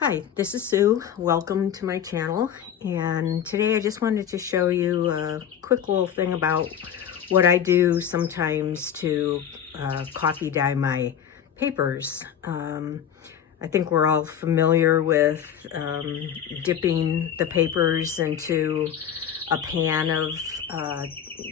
Hi, this is Sue. Welcome to my channel. And today I just wanted to show you a quick little thing about what I do sometimes to coffee dye my papers. I think we're all familiar with dipping the papers into a pan of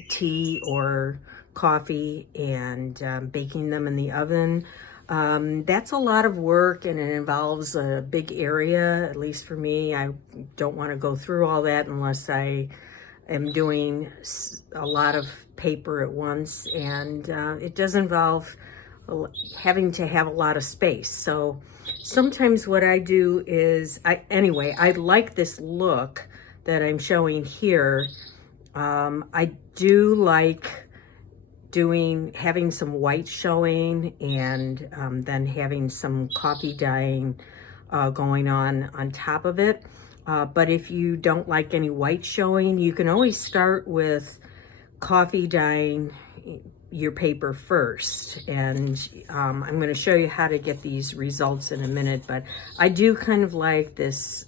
tea or coffee and baking them in the oven. That's a lot of work and it involves a big area, at least for me. I don't want to go through all that unless I am doing a lot of paper at once, and it does involve having to have a lot of space. So sometimes what I do is, I like this look that I'm showing here. I do like having some white showing and then having some coffee dyeing going on top of it. But if you don't like any white showing, you can always start with coffee dyeing your paper first. And I'm going to show you how to get these results in a minute, but I do kind of like this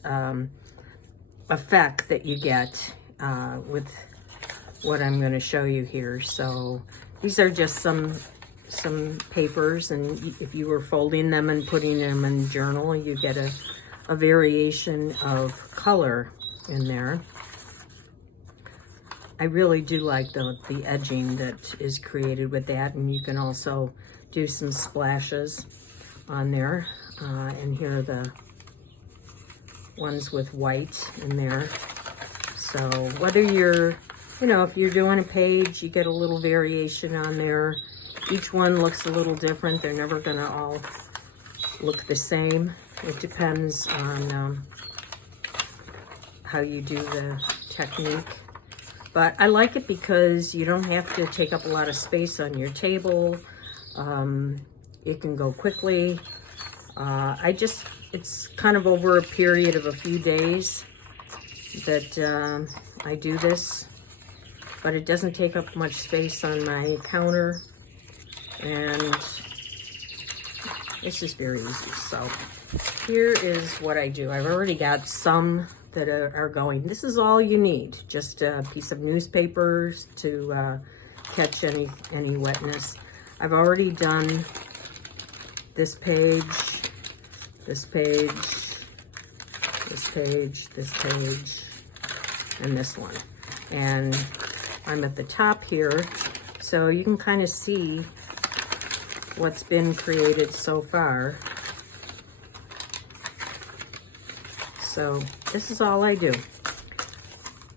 effect that you get with what I'm going to show you here. So these are just some papers, and if you were folding them and putting them in journal, you get a variation of color in there. I really do like the edging that is created with that, and you can also do some splashes on there. And here are the ones with white in there. So whether you're if you're doing a page, you get a little variation on there. Each one looks a little different. They're never going to all look the same. It depends on how you do the technique. But I like it because you don't have to take up a lot of space on your table. It can go quickly. It's kind of over a period of a few days that I do this. But it doesn't take up much space on my counter, and it's just very easy. So here is what I do. I've already got some that are going. This is all you need, just a piece of newspaper to catch any wetness. I've already done this page, this page, this page, this page, and this one. And I'm at the top here, so you can kind of see what's been created so far. So this is all I do.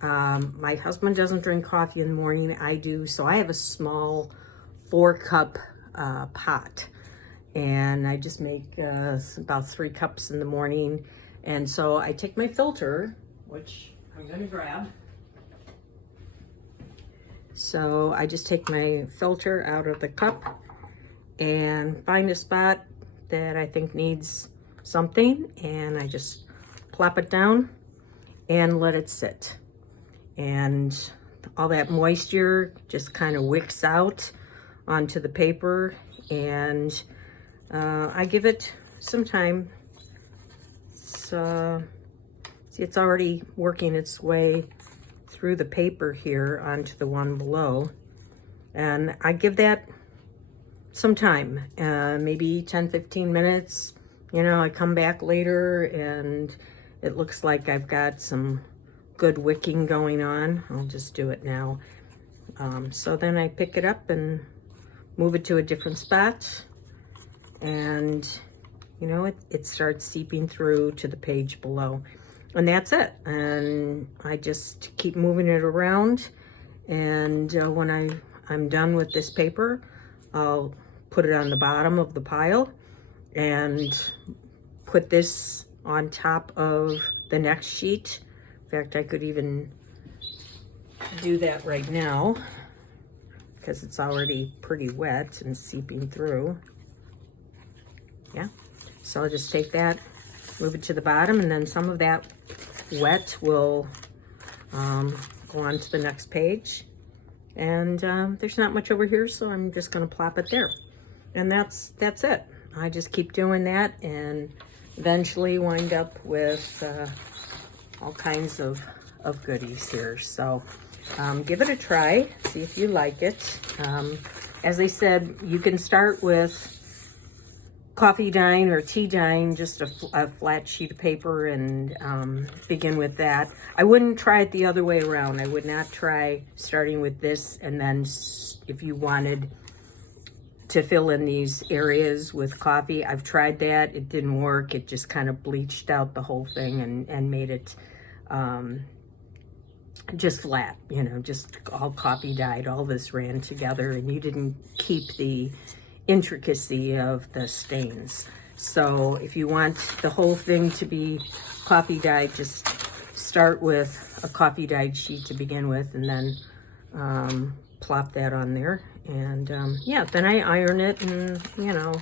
My husband doesn't drink coffee in the morning. I do, so I have a small 4-cup pot, and I just make about 3 cups in the morning. And so I take my filter, which I'm going to grab. So I just take my filter out of the cup and find a spot that I think needs something, and I just plop it down and let it sit. And all that moisture just kind of wicks out onto the paper, and I give it some time. So see, it's already working its way through the paper here onto the one below, and I give that some time, maybe 10-15 minutes. I come back later and it looks like I've got some good wicking going on. I'll just do it now. So then I pick it up and move it to a different spot, and it starts seeping through to the page below. And that's it. And I just keep moving it around. And when I'm done with this paper, I'll put it on the bottom of the pile and put this on top of the next sheet. In fact, I could even do that right now because it's already pretty wet and seeping through. Yeah. So I'll just take that, move it to the bottom, and then some of that wet will go on to the next page. And there's not much over here, so I'm just going to plop it there. And that's it. I just keep doing that, and eventually wind up with all kinds of goodies here. So give it a try, see if you like it. As I said, you can start with coffee dyeing or tea dyeing, just a flat sheet of paper, and begin with that. I wouldn't try it the other way around. I would not try starting with this, and then if you wanted to fill in these areas with coffee, I've tried that. It didn't work. It just kind of bleached out the whole thing and made it just flat, you know, just all coffee dyed. All this ran together, and you didn't keep the intricacy of the stains. So if you want the whole thing to be coffee dyed, just start with a coffee dyed sheet to begin with, and then plop that on there. And yeah, then I iron it, and you know,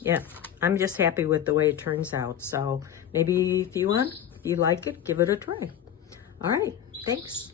yeah, I'm just happy with the way it turns out. So maybe if you like it, give it a try. All right, thanks.